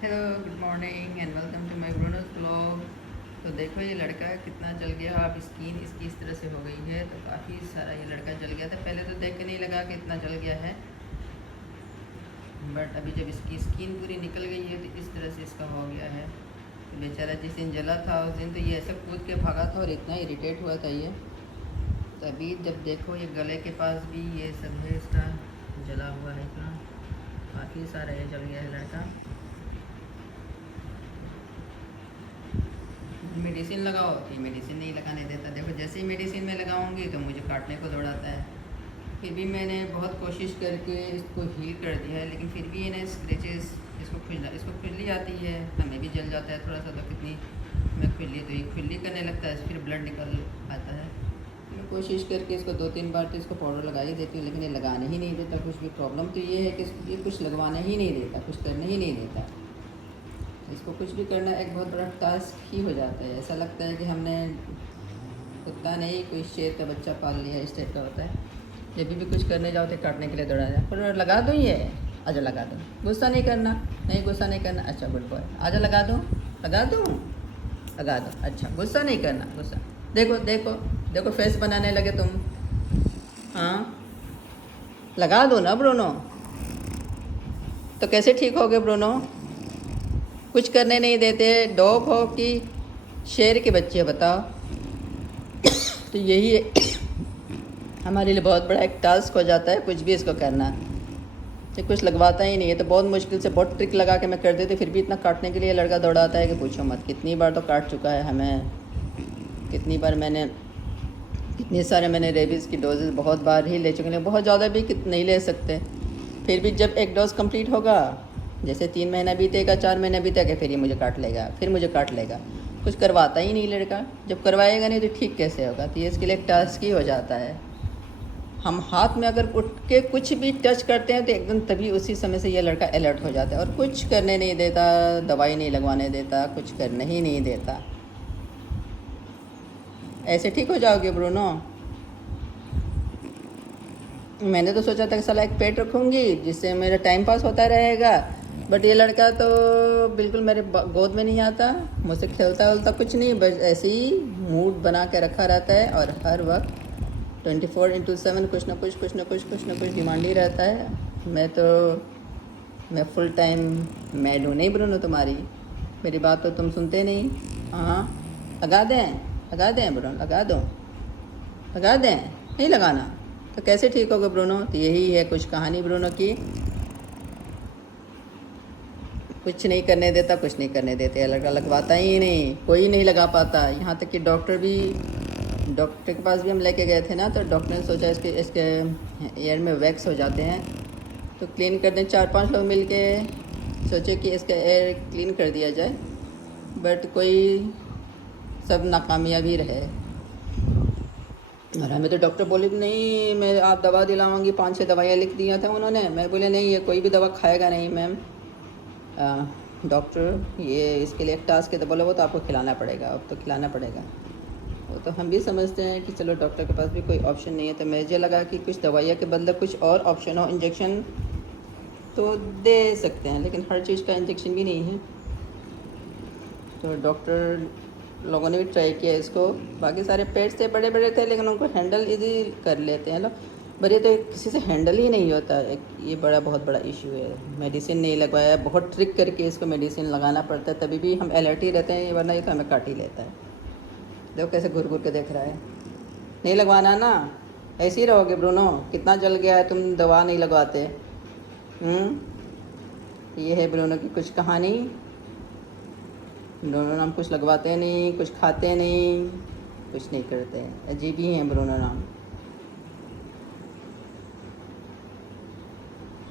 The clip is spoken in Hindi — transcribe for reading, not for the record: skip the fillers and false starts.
Hello, good morning and welcome to my Bruno's blog. तो देखो ये लड़का कितना जल गया। अब स्किन इसकी इस तरह से हो गई है, तो काफ़ी सारा ये लड़का जल गया था। पहले तो देख के नहीं लगा कि इतना जल गया है, बट अभी जब इसकी स्किन पूरी निकल गई है तो इस तरह से इसका हो गया है। तो बेचारा जिस दिन जला था उस दिन तो ये ऐसे कूद के भागा था और इतना इरिटेट हुआ था ये। तो अभी जब देखो ये गले के पास भी ये सब है, इसका जला हुआ है इतना, काफ़ी सारा ये जल गया है लड़का। मेडिसिन लगाओ तो ये मेडिसिन नहीं लगाने देता। देखो जैसे ही मेडिसिन में लगाऊंगी तो मुझे काटने को दौड़ाता है। फिर भी मैंने बहुत कोशिश करके इसको हील कर दिया है, लेकिन फिर भी इन्हें स्क्रैचेस, इसको खुजली आती है, हमें भी जल जाता है थोड़ा सा। तो कितनी मैं खुजली, तो ये खुजली करने लगता है, फिर ब्लड निकल आता है। मैं कोशिश करके इसको 2-3 बार तो इसको पाउडर लगा ही देती हूँ, लेकिन ये लगाने ही नहीं देता कुछ भी। प्रॉब्लम तो ये है कि ये कुछ लगवाना ही नहीं देता, कुछ करने ही नहीं देता। इसको कुछ भी करना एक बहुत बड़ा टास्क ही हो जाता है। ऐसा लगता है कि हमने कुत्ता नहीं कोई शेर का बच्चा पाल लिया है, इस टाइप का होता है। जब भी कुछ करने जाओ तो काटने के लिए दौड़ा जाए, पर लगा दूँ ये, आजा लगा दूँ। गुस्सा नहीं करना, नहीं गुस्सा नहीं करना। अच्छा गुड बॉय, आजा लगा दूँ, लगा दूँ, लगा दो। अच्छा गुस्सा नहीं करना, गुस्सा। देखो देखो देखो फेस बनाने लगे तुम। हाँ लगा दो ना ब्रूनो। तो कैसे ठीक हो गए ब्रूनो? कुछ करने नहीं देते। डॉग हो कि शेर के बच्चे, बताओ। तो यही हमारे लिए बहुत बड़ा एक टास्क हो जाता है कुछ भी इसको करना। ये कुछ लगवाता ही नहीं है, तो बहुत मुश्किल से बहुत ट्रिक लगा के मैं कर देती, फिर भी इतना काटने के लिए लड़का दौड़ाता है कि पूछो मत। कितनी बार तो काट चुका है हमें, कितनी बार कितने सारे मैंने रेबीज़ की डोजेज़ बहुत बार ही ले चुके हैं। बहुत ज़्यादा भी नहीं ले सकते। फिर भी जब एक डोज कंप्लीट होगा, जैसे 3 महीना बीतेगा, 4 महीना बीतेगा, फिर ये मुझे काट लेगा, फिर मुझे काट लेगा। कुछ करवाता ही नहीं लड़का। जब करवाएगा नहीं तो ठीक कैसे होगा? तो ये इसके लिए एक टास्क ही हो जाता है। हम हाथ में अगर उठ के कुछ भी टच करते हैं तो एकदम तभी उसी समय से ये लड़का अलर्ट हो जाता है, और कुछ करने नहीं देता, दवाई नहीं लगवाने देता, कुछ करने ही नहीं देता। ऐसे ठीक हो जाओगे ब्रूनो? मैंने तो सोचा था कि साला एक पेट रखूँगी जिससे मेरा टाइम पास होता रहेगा, बट ये लड़का तो बिल्कुल मेरे गोद में नहीं आता, मुझसे खेलता उलता कुछ नहीं, बस ऐसे ही मूड बना के रखा रहता है। और हर वक्त 24/7 कुछ ना कुछ डिमांड ही रहता है। मैं फुल टाइम मैड हूँ। नहीं ब्रूनो तुम्हारी, मेरी बात तो तुम सुनते नहीं। हाँ लगा दें ब्रूनो, लगा दो, लगा दें, नहीं लगाना तो कैसे ठीक होगा ब्रूनो? तो यही है कुछ कहानी ब्रूनो की। कुछ नहीं करने देता, कुछ नहीं करने देते, लड़का लगवाता ही नहीं, कोई नहीं लगा पाता। यहाँ तक कि डॉक्टर के पास भी हम लेके गए थे ना, तो डॉक्टर ने सोचा इसके एयर में वैक्स हो जाते हैं, तो क्लीन कर दें। 4-5 लोग मिल के सोचे कि इसका एयर क्लीन कर दिया जाए, बट कोई सब नाकामयाब ही रहे। और हमें तो डॉक्टर बोले नहीं, मैं आप दवा दिलाऊंगी, 5-6 दवाइयाँ लिख दिया था उन्होंने। मैं बोले नहीं, ये कोई भी दवा खाएगा नहीं मैम। डॉक्टर ये इसके लिए एक टास्क है, तो बोला वो तो आपको खिलाना पड़ेगा, अब तो खिलाना पड़ेगा। वो तो हम भी समझते हैं कि चलो डॉक्टर के पास भी कोई ऑप्शन नहीं है, तो मुझे लगा कि कुछ दवाइयाँ के बदले कुछ और ऑप्शन हो। इंजेक्शन तो दे सकते हैं, लेकिन हर चीज़ का इंजेक्शन भी नहीं है। तो डॉक्टर लोगों ने भी ट्राई किया इसको। बाकी सारे पेट्स थे, बड़े बड़े थे, लेकिन उनको हैंडल इजी कर लेते हैं लोग, पर ये तो किसी से हैंडल ही नहीं होता। एक ये बहुत बड़ा इशू है। मेडिसिन नहीं लगवाया, बहुत ट्रिक करके इसको मेडिसिन लगाना पड़ता है, तभी भी हम अलर्ट ही रहते हैं, वरना ये तो हमें काट ही लेता है। देखो कैसे घुर घुर के देख रहा है। नहीं लगवाना ना, ऐसे ही रहोगे ब्रूनो। कितना जल गया है, तुम दवा नहीं लगवाते। ये है ब्रूनो की कुछ कहानी। ब्रूनो नाम कुछ लगवाते नहीं, कुछ खाते नहीं, कुछ नहीं करते, अजीब ही हैं ब्रूनो नाम।